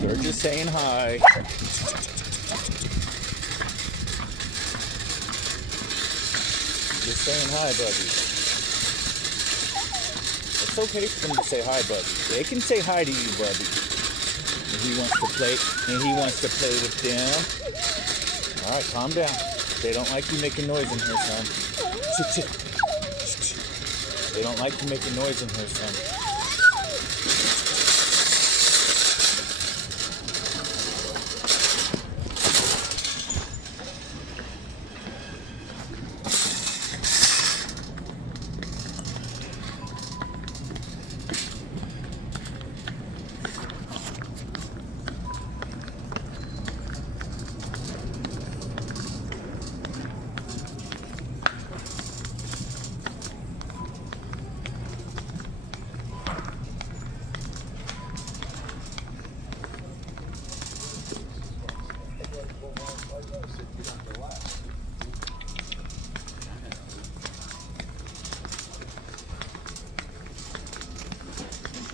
They're just saying hi. Just saying hi, Bubby. It's okay for them to say hi, Bubby. They can say hi to you, Bubby. And he wants to play with them. All right, calm down. They don't like you making noise in here, son. They don't like you making noise in here, son.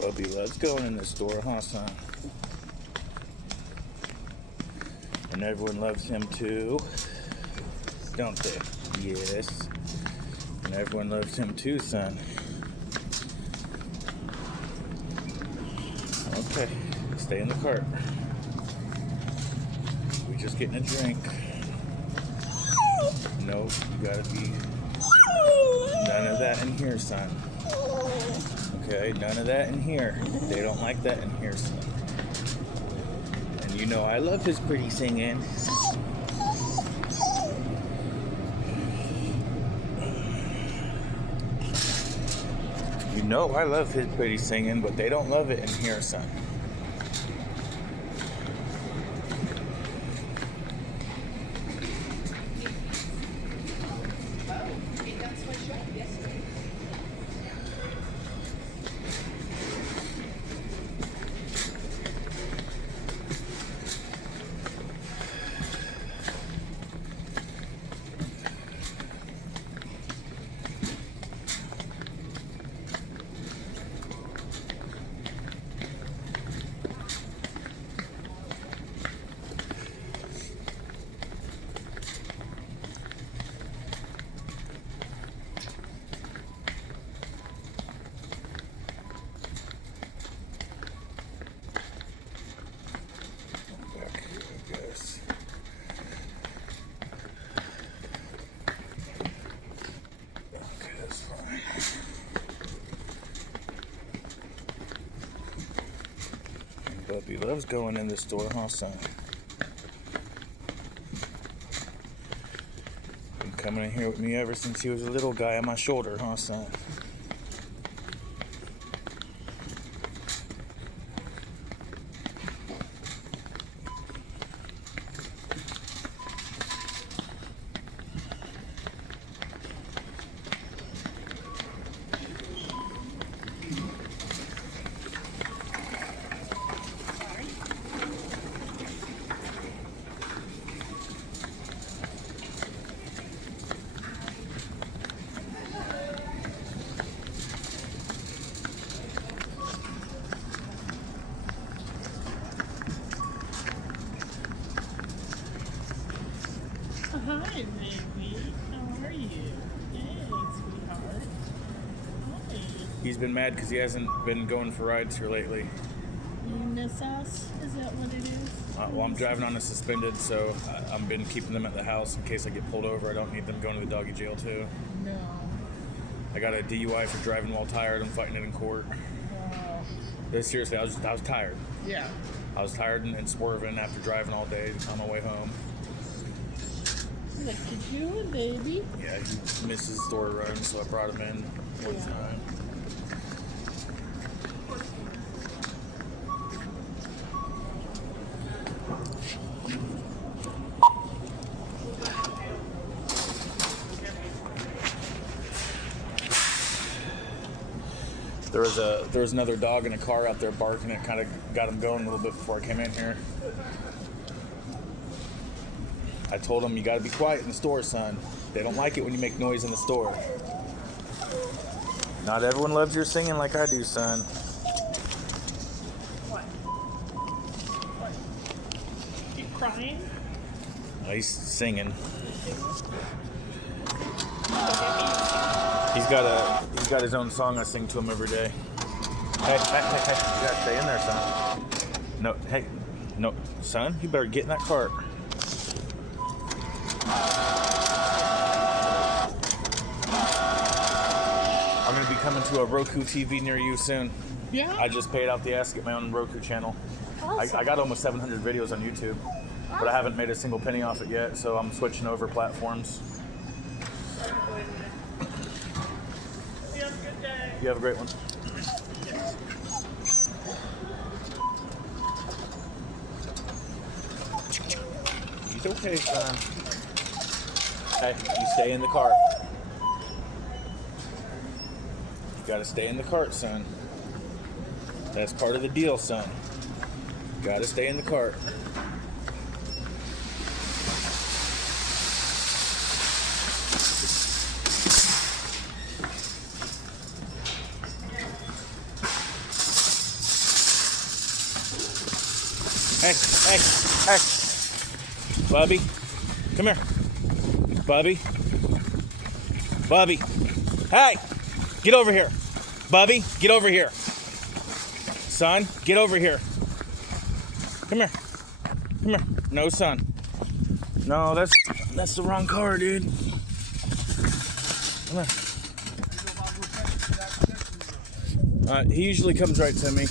Bubby loves going in the store, huh, son? And everyone loves him too, don't they? Yes. And everyone loves him too, son. Okay, stay in the cart. We're just getting a drink. No, you gotta be... None of that in here, son. Okay, none of that in here. They don't like that in here, son. And you know I love his pretty singing. You know I love his pretty singing, but they don't love it in here, son. Bubby loves going in the store, huh, son? Been coming in here with me ever since he was a little guy on my shoulder, huh, son? Hi, baby. How are you? Hey, sweetheart. Hi. He's been mad because he hasn't been going for rides here lately. You miss us? Is that what it is? Well, I'm driving on a suspended, so I've been keeping them at the house in case I get pulled over. I don't need them going to the doggy jail, too. No. I got a DUI for driving while tired. I'm fighting it in court. Wow. Seriously, I was tired. Yeah. I was tired and swerving after driving all day on my way home. Look at you, baby. Yeah, he missed his store run, so I brought him in one time. There was another dog in a car out there barking. It kind of got him going a little bit before I came in here. I told him, you got to be quiet in the store, son. They don't like it when you make noise in the store. Not everyone loves your singing like I do, son. What? crying? He's singing. Oh, He's got his own song I sing to him every day. Hey, you gotta stay in there, son. No, hey, no, son, you better get in that cart. I'm gonna be coming to a Roku TV near you soon. yeah. I just paid out the ass to get my own Roku channel. Awesome. I got almost 700 videos on YouTube, but I haven't made a single penny off it yet, so I'm switching over platforms. You have a good day. You have a great one. He's okay, son. Hey, you stay in the cart. You gotta stay in the cart, son. That's part of the deal, son. You gotta stay in the cart. Hey. Bubby, come here. Bubby. Hey, get over here. Bubby, get over here. Son, get over here. Come here. No, son. No, that's the wrong car, dude. Come here. He usually comes right to me.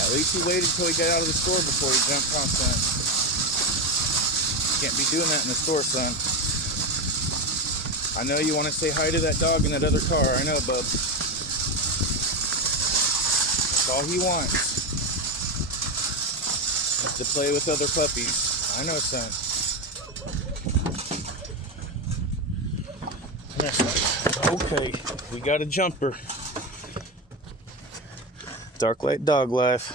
At least he waited until he got out of the store before he jumped on, son. Can't be doing that in the store, son. I know you want to say hi to that dog in that other car. I know, bub. That's all he wants. Is to play with other puppies. I know, son. Come here, son. Okay, we got a jumper. Dark light dog life.